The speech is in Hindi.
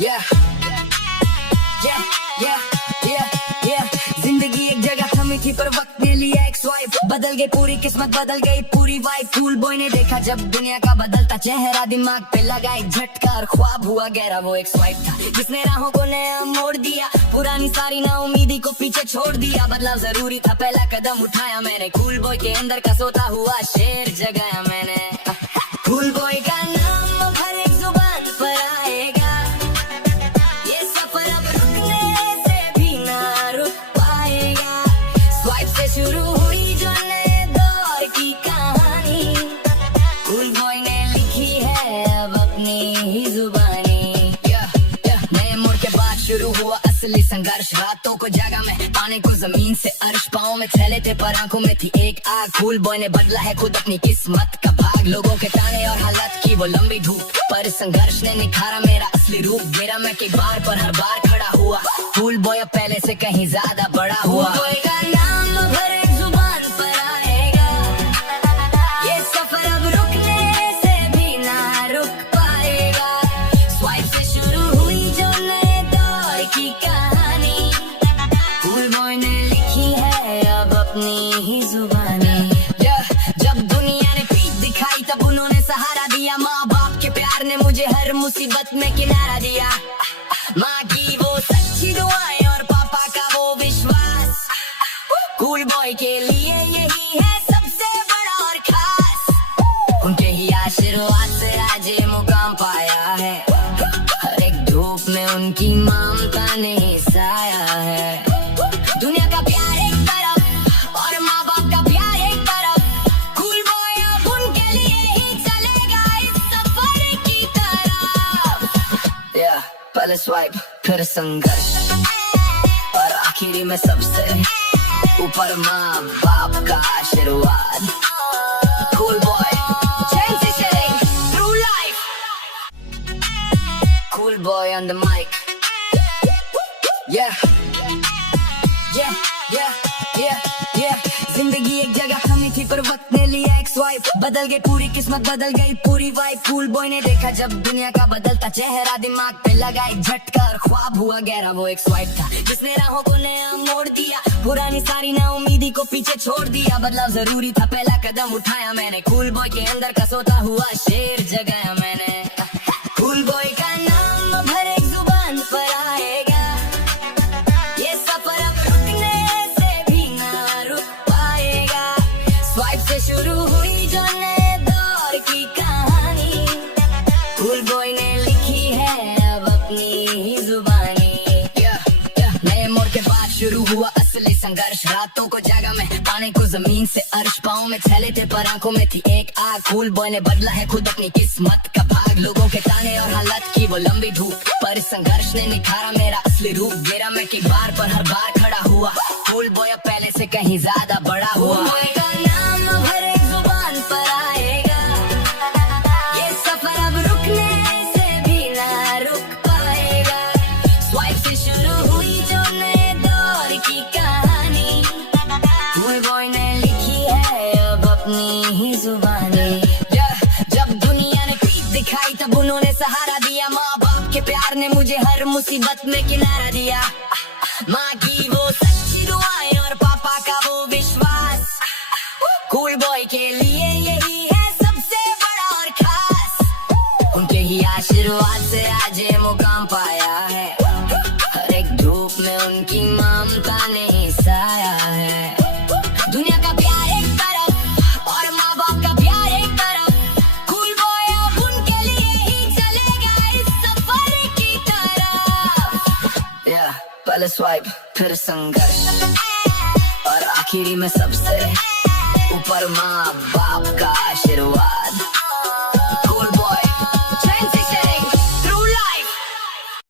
Yeah, yeah, yeah, yeah, yeah. जिंदगी एक जगह थमी थी पर वक्त ने लिया एक स्वाइप, बदल गई पूरी किस्मत, बदल गई पूरी वाइब। कूल बॉय ने देखा जब दुनिया का बदलता चेहरा, दिमाग पे लगा एक झटका और ख्वाब हुआ गहरा। वो एक स्वाइप था जिसने राहों को नया मोड़ दिया, पुरानी सारी ना उम्मीदी को पीछे छोड़ दिया। बदलाव जरूरी था, पहला कदम उठाया मैंने, कूल बॉय के अंदर का सोता हुआ शेर जगाया मैंने। कूल बॉय का नाम हर एक जुबान पर आएगा, ये सफर अब रुकने से भी ना रुक पाएगा। स्वाइप से शुरू हुई जो नए दौर की कहानी, कूल बॉय ने लिखी है अब अपनी ही जुबानी। नए मोड़ के बाद शुरू हुआ असली संघर्ष, रातों को जागा मैं पाने को जमीन से अर्श, पाँव में थैले थे पर आंखों में थी एक आग। कूल बॉय ने बदला है खुद अपनी किस्मत का भाग, लोगों के ताने और हालात की वो लंबी धूप, पर संघर्ष ने निखारा मेरा असली रूप। मेरा मैं कई बार पर हर बार खड़ा हुआ, कूल बॉय अब पहले से कहीं ज्यादा बड़ा हुआ। कूल बॉय का नाम अब हर एक जुबान पर आएगा, ये सफर अब रुकने से भी ना रुक पाएगा। स्वाइप से शुरू हुई जो नए दौर की कहानी, कूल बॉय ने लिखी है अब अपनी ही जुबानी। जब दुनिया ने पीठ दिखाई तब उन्होंने सहारा दिया, माँ बाप के प्यार ने मुझे हर मुसीबत में किनारा दिया। माँ की वो सच्ची दुआएं और पापा का वो विश्वास, कूल बॉय के लिए यही है सबसे बड़ा और खास। उनके ही आशीर्वाद से आज ये मुकाम पाया है, हर एक धूप में उनकी ममता ने साया है। दुनिया का प्यार एक तरफ और माँ बाप का प्यार एक तरफ, कूल बॉय अब उनके लिए ही चलेगा इस सफर की तरफ। पहले स्वाइप फिर संघर्ष और आखिरी में सबसे ऊपर माँ बाप का आशीर्वाद। Cool boy transitioning through life, cool boy on the mic. Yeah, yeah, yeah, yeah, yeah. जिंदगी एक जगह थमी थी पर वक्त ने लिया एक स्वाइप, बदल गई पूरी किस्मत, बदल गई पूरी वाइब। कूल बॉय ने देखा जब दुनिया का बदलता चेहरा, दिमाग पे लगा एक झटका और ख्वाब हुआ गहरा। वो एक स्वाइप था जिसने राहों को नया मोड़ दिया, पुरानी सारी ना उम्मीदी को पीछे छोड़ दिया। बदलाव जरूरी था, पहला कदम उठाया मैंने, कूल बॉय के अंदर का सोता हुआ शेर जगाया मैंने। कूल बॉय का नाम अब हर एक जुबान पर आएगा, ये सफर अब रुकने से भी ना रुक पाएगा। स्वाइप से शुरू हुई जो नए दौर की कहानी, कूल बॉय ने लिखी है अब अपनी ही जुबानी। नए मोड़ के बाद शुरू हुआ असली संघर्ष, रातों को जागा मैं पाने को जमीन से अर्श, पाँव में थैले थे पर आंखों में थी एक आग। कूल बॉय ने बदला है खुद अपनी किस्मत का भाग, लोगों के ताने और हालात की वो लंबी धूप, पर संघर्ष ने निखारा मेरा असली रूप। मेरा मैं कई बार पर हर बार खड़ा हुआ, कूल बॉय अब पहले से कहीं ज्यादा बड़ा हुआ। कूल बॉय का नाम अब हर एक जुबान पर आएगा, ये सफर अब रुकने से भी ना रुक पाएगा। स्वाइप से शुरू हुई जो नए दौर की कहानी, कूल बॉय ने लिखी है अब अपनी ही जुबानी। जब दुनिया ने पीठ दिखाई तब उन्होंने सहारा दिया, माँ बाप के प्यार ने मुझे हर मुसीबत में किनारा दिया। माँ की वो सच्ची दुआएं और पापा का वो विश्वास, कूल बॉय के लिए यही है सबसे बड़ा और खास। उनके ही आशीर्वाद से आज ये मुकाम पाया है, हर एक धूप में उनकी ममता ने साया है। दुनिया का प्यार एक तरफ और माँ बाप का प्यार एक तरफ, कूल बॉय अब उनके लिए ही चलेगा इस सफर की तरफ। पहले स्वाइप फिर संघर्ष और आखिरी में सबसे ऊपर माँ बाप